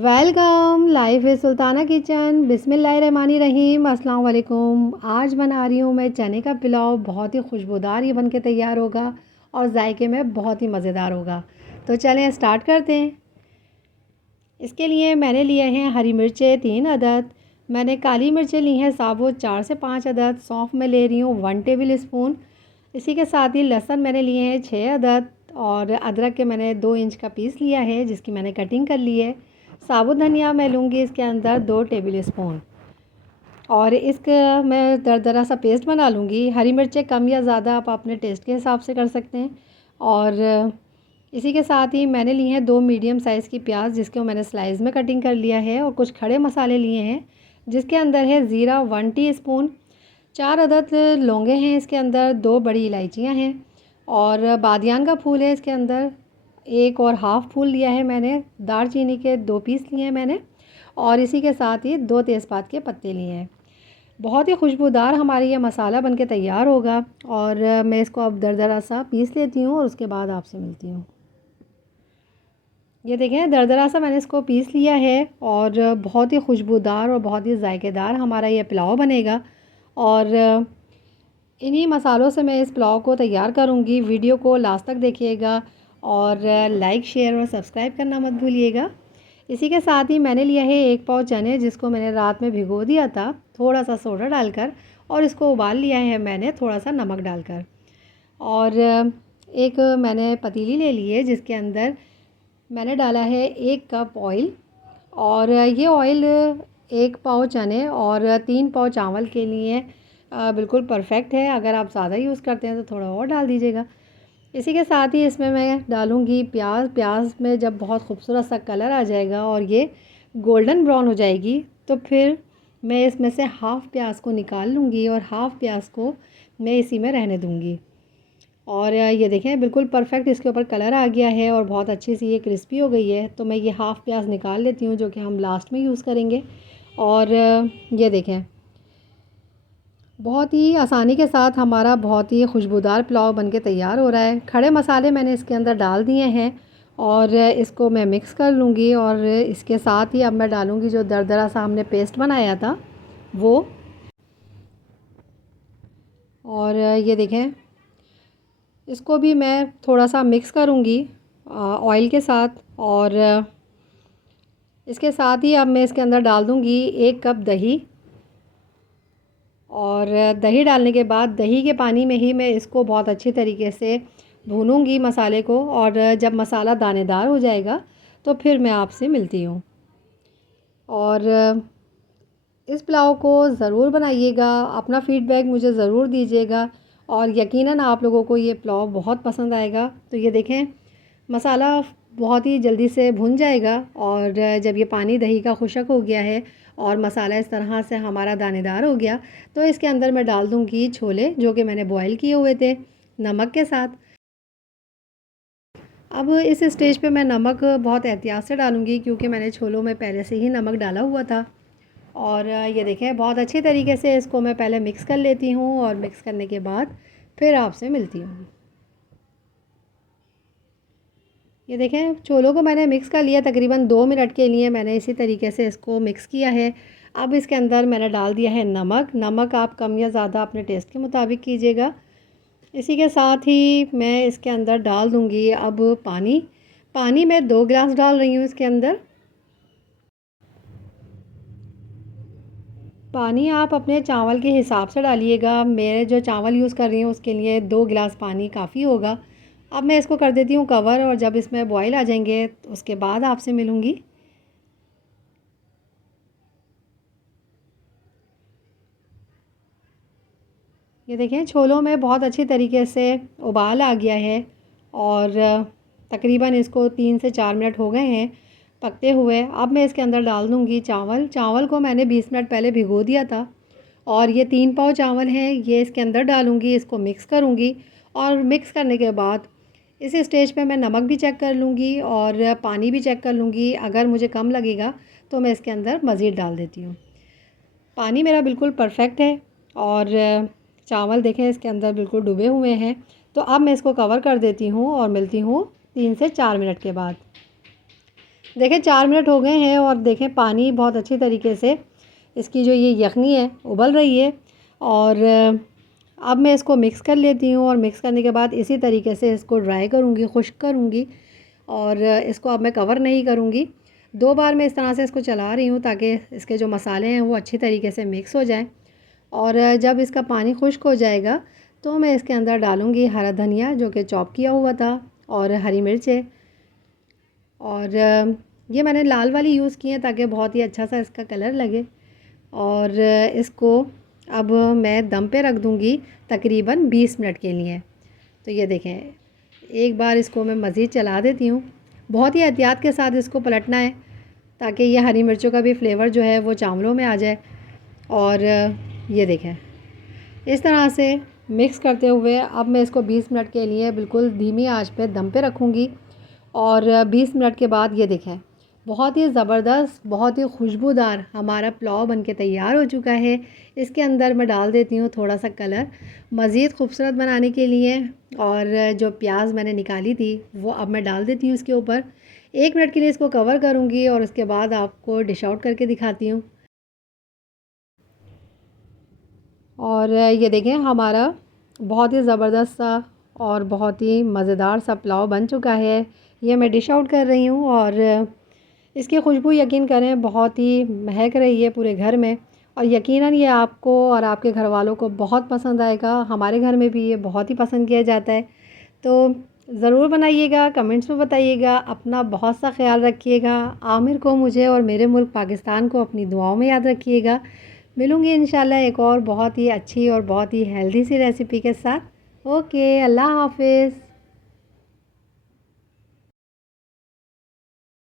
Welcome life है Sultana kitchen. बिस्मिल्लाहिर्रहमानिर्रहीम। अस्सलाम वालेकुम। आज बना रही हूँ मैं चने का पुलाव। बहुत ही खुशबूदार ये बन के तैयार होगा और जायके में बहुत ही मज़ेदार होगा। तो चलें स्टार्ट करते हैं। इसके लिए मैंने लिए हैं हरी मिर्चें 3 अदद। मैंने काली मिर्चें ली हैं साबुत 4 से 5 अदद। सौंफ में ले रही हूँ 1 टेबल स्पून। इसी के साथ ही लहसुन मैंने लिए हैं 6 अदद और अदरक के मैंने 2 इंच का पीस लिया है जिसकी मैंने कटिंग कर ली है। साबुत धनिया मैं लूँगी इसके अंदर 2 टेबल स्पून और इसका मैं दरदरा सा पेस्ट बना लूँगी। हरी मिर्चें कम या ज़्यादा आप अपने टेस्ट के हिसाब से कर सकते हैं। और इसी के साथ ही मैंने लिए हैं 2 मीडियम साइज़ की प्याज जिसको मैंने स्लाइस में कटिंग कर लिया है। और कुछ खड़े मसाले लिए हैं जिसके अंदर है ज़ीरा 1 टीस्पून, 4 अदद लौंगे हैं इसके अंदर, 2 बड़ी इलायचियाँ हैं और बादियान का फूल है इसके अंदर, 1 और हाफ़ फूल लिया है मैंने। दालचीनी के 2 पीस लिए हैं मैंने और इसी के साथ ही 2 तेज़पात के पत्ते लिए हैं। बहुत ही खुशबूदार हमारी ये मसाला बनके तैयार होगा। और मैं इसको अब दरदरा सा पीस लेती हूँ और उसके बाद आपसे मिलती हूँ। ये देखें दरदरा सा मैंने इसको पीस लिया है और बहुत ही खुशबूदार और बहुत ही जायकेदार हमारा ये पुलाव बनेगा। और इन्हीं मसालों से मैं इस पुलाव को तैयार करूँगी। वीडियो को लास्ट तक देखिएगा और लाइक शेयर और सब्सक्राइब करना मत भूलिएगा। इसी के साथ ही मैंने लिया है 1 पाव चने जिसको मैंने रात में भिगो दिया था थोड़ा सा सोडा डालकर, और इसको उबाल लिया है मैंने थोड़ा सा नमक डालकर। और एक मैंने पतीली ले ली है जिसके अंदर मैंने डाला है 1 कप ऑयल। और ये ऑयल 1 पाव चने और 3 पाव चावल के लिए बिल्कुल परफेक्ट है। अगर आप ज़्यादा यूज़ करते हैं तो थोड़ा और डाल दीजिएगा। इसी के साथ ही इसमें मैं डालूँगी प्याज। प्याज में जब बहुत खूबसूरत सा कलर आ जाएगा और ये गोल्डन ब्राउन हो जाएगी तो फिर मैं इसमें से हाफ़ प्याज को निकाल लूँगी और हाफ़ प्याज को मैं इसी में रहने दूँगी। और ये देखें बिल्कुल परफेक्ट इसके ऊपर कलर आ गया है और बहुत अच्छी सी ये क्रिस्पी हो गई है। तो मैं ये हाफ़ प्याज निकाल लेती हूँ जो कि हम लास्ट में यूज़ करेंगे। और ये देखें बहुत ही आसानी के साथ हमारा बहुत ही खुशबूदार पुलाव बनके तैयार हो रहा है। खड़े मसाले मैंने इसके अंदर डाल दिए हैं और इसको मैं मिक्स कर लूँगी। और इसके साथ ही अब मैं डालूँगी जो दरदरा सा हमने पेस्ट बनाया था वो। और ये देखें इसको भी मैं थोड़ा सा मिक्स करूँगी ऑयल के साथ। और इसके साथ ही अब मैं इसके अंदर डाल दूँगी 1 कप दही। और दही डालने के बाद दही के पानी में ही मैं इसको बहुत अच्छी तरीके से भूनूंगी मसाले को। और जब मसाला दानेदार हो जाएगा तो फिर मैं आपसे मिलती हूँ। और इस पुलाव को ज़रूर बनाइएगा, अपना फ़ीडबैक मुझे ज़रूर दीजिएगा और यकीनन आप लोगों को ये पुलाव बहुत पसंद आएगा। तो ये देखें मसाला बहुत ही जल्दी से भुन जाएगा और जब ये पानी दही का खुशक हो गया है और मसाला इस तरह से हमारा दानेदार हो गया तो इसके अंदर मैं डाल दूँगी छोले जो कि मैंने बॉईल किए हुए थे नमक के साथ। अब इस स्टेज पे मैं नमक बहुत एहतियात से डालूँगी क्योंकि मैंने छोलों में पहले से ही नमक डाला हुआ था। और ये देखें बहुत अच्छी तरीके से इसको मैं पहले मिक्स कर लेती हूँ और मिक्स करने के बाद फिर आपसे मिलती हूँ। ये देखें छोलों को मैंने मिक्स कर लिया तकरीबन 2 मिनट के लिए मैंने इसी तरीके से इसको मिक्स किया है। अब इसके अंदर मैंने डाल दिया है नमक। नमक आप कम या ज़्यादा अपने टेस्ट के मुताबिक कीजिएगा। इसी के साथ ही मैं इसके अंदर डाल दूँगी अब पानी। पानी मैं 2 गिलास डाल रही हूँ इसके अंदर। पानी आप अपने चावल के हिसाब से डालिएगा। मैं जो चावल यूज़ कर रही हूँ उसके लिए 2 गिलास पानी काफ़ी होगा। अब मैं इसको कर देती हूँ कवर और जब इसमें बॉईल आ जाएंगे तो उसके बाद आपसे मिलूँगी। ये देखें छोलों में बहुत अच्छी तरीके से उबाल आ गया है और तकरीबन इसको 3 से 4 मिनट हो गए हैं पकते हुए। अब मैं इसके अंदर डाल दूँगी चावल। चावल को मैंने 20 मिनट पहले भिगो दिया था और ये 3 पाव चावल हैं ये इसके अंदर डालूँगी, इसको मिक्स करूँगी। और मिक्स करने के बाद इस स्टेज पे मैं नमक भी चेक कर लूँगी और पानी भी चेक कर लूँगी। अगर मुझे कम लगेगा तो मैं इसके अंदर मज़ीद डाल देती हूँ। पानी मेरा बिल्कुल परफेक्ट है और चावल देखें इसके अंदर बिल्कुल डूबे हुए हैं। तो अब मैं इसको कवर कर देती हूँ और मिलती हूँ 3 से 4 मिनट के बाद। देखें 4 मिनट हो गए हैं और देखें पानी बहुत अच्छी तरीके से इसकी जो ये यखनी है उबल रही है। और अब मैं इसको मिक्स कर लेती हूँ और मिक्स करने के बाद इसी तरीके से इसको ड्राई करूँगी, खुश्क करूँगी और इसको अब मैं कवर नहीं करूँगी। 2 बार मैं इस तरह से इसको चला रही हूँ ताकि इसके जो मसाले हैं वो अच्छी तरीके से मिक्स हो जाएं। और जब इसका पानी खुश्क हो जाएगा तो मैं इसके अंदर डालूँगी हरा धनिया जो कि चॉप किया हुआ था और हरी मिर्चें। और ये मैंने लाल वाली यूज़ की है ताकि बहुत ही अच्छा सा इसका कलर लगे। और इसको अब मैं दम पे रख दूँगी तकरीबन 20 मिनट के लिए। तो ये देखें एक बार इसको मैं मज़ीद चला देती हूँ। बहुत ही एहतियात के साथ इसको पलटना है ताकि ये हरी मिर्चों का भी फ्लेवर जो है वो चावलों में आ जाए। और ये देखें इस तरह से मिक्स करते हुए अब मैं इसको 20 मिनट के लिए बिल्कुल धीमी आंच पे दम पे रखूँगी। और 20 मिनट के बाद ये देखें बहुत ही ज़बरदस्त, बहुत ही खुशबूदार हमारा पुलाव बनके तैयार हो चुका है। इसके अंदर मैं डाल देती हूँ थोड़ा सा कलर मज़ीद खूबसूरत बनाने के लिए। और जो प्याज मैंने निकाली थी वो अब मैं डाल देती हूँ इसके ऊपर। 1 मिनट के लिए इसको कवर करूँगी और उसके बाद आपको डिश आउट करके दिखाती हूँ। और ये देखें हमारा बहुत ही ज़बरदस्त सा और बहुत ही मज़ेदार सा पुलाव बन चुका है। ये मैं डिश आउट कर रही हूँ और इसकी खुशबू यकीन करें बहुत ही महक रही है पूरे घर में। और यकीनन ये आपको और आपके घर वालों को बहुत पसंद आएगा। हमारे घर में भी ये बहुत ही पसंद किया जाता है। तो ज़रूर बनाइएगा, कमेंट्स में बताइएगा। अपना बहुत सा ख्याल रखिएगा। आमिर को, मुझे और मेरे मुल्क पाकिस्तान को अपनी दुआओं में याद रखिएगा। मिलूँगी इंशाल्लाह एक और बहुत ही अच्छी और बहुत ही हेल्दी सी रेसिपी के साथ। ओके, अल्लाह हाफ़िज़।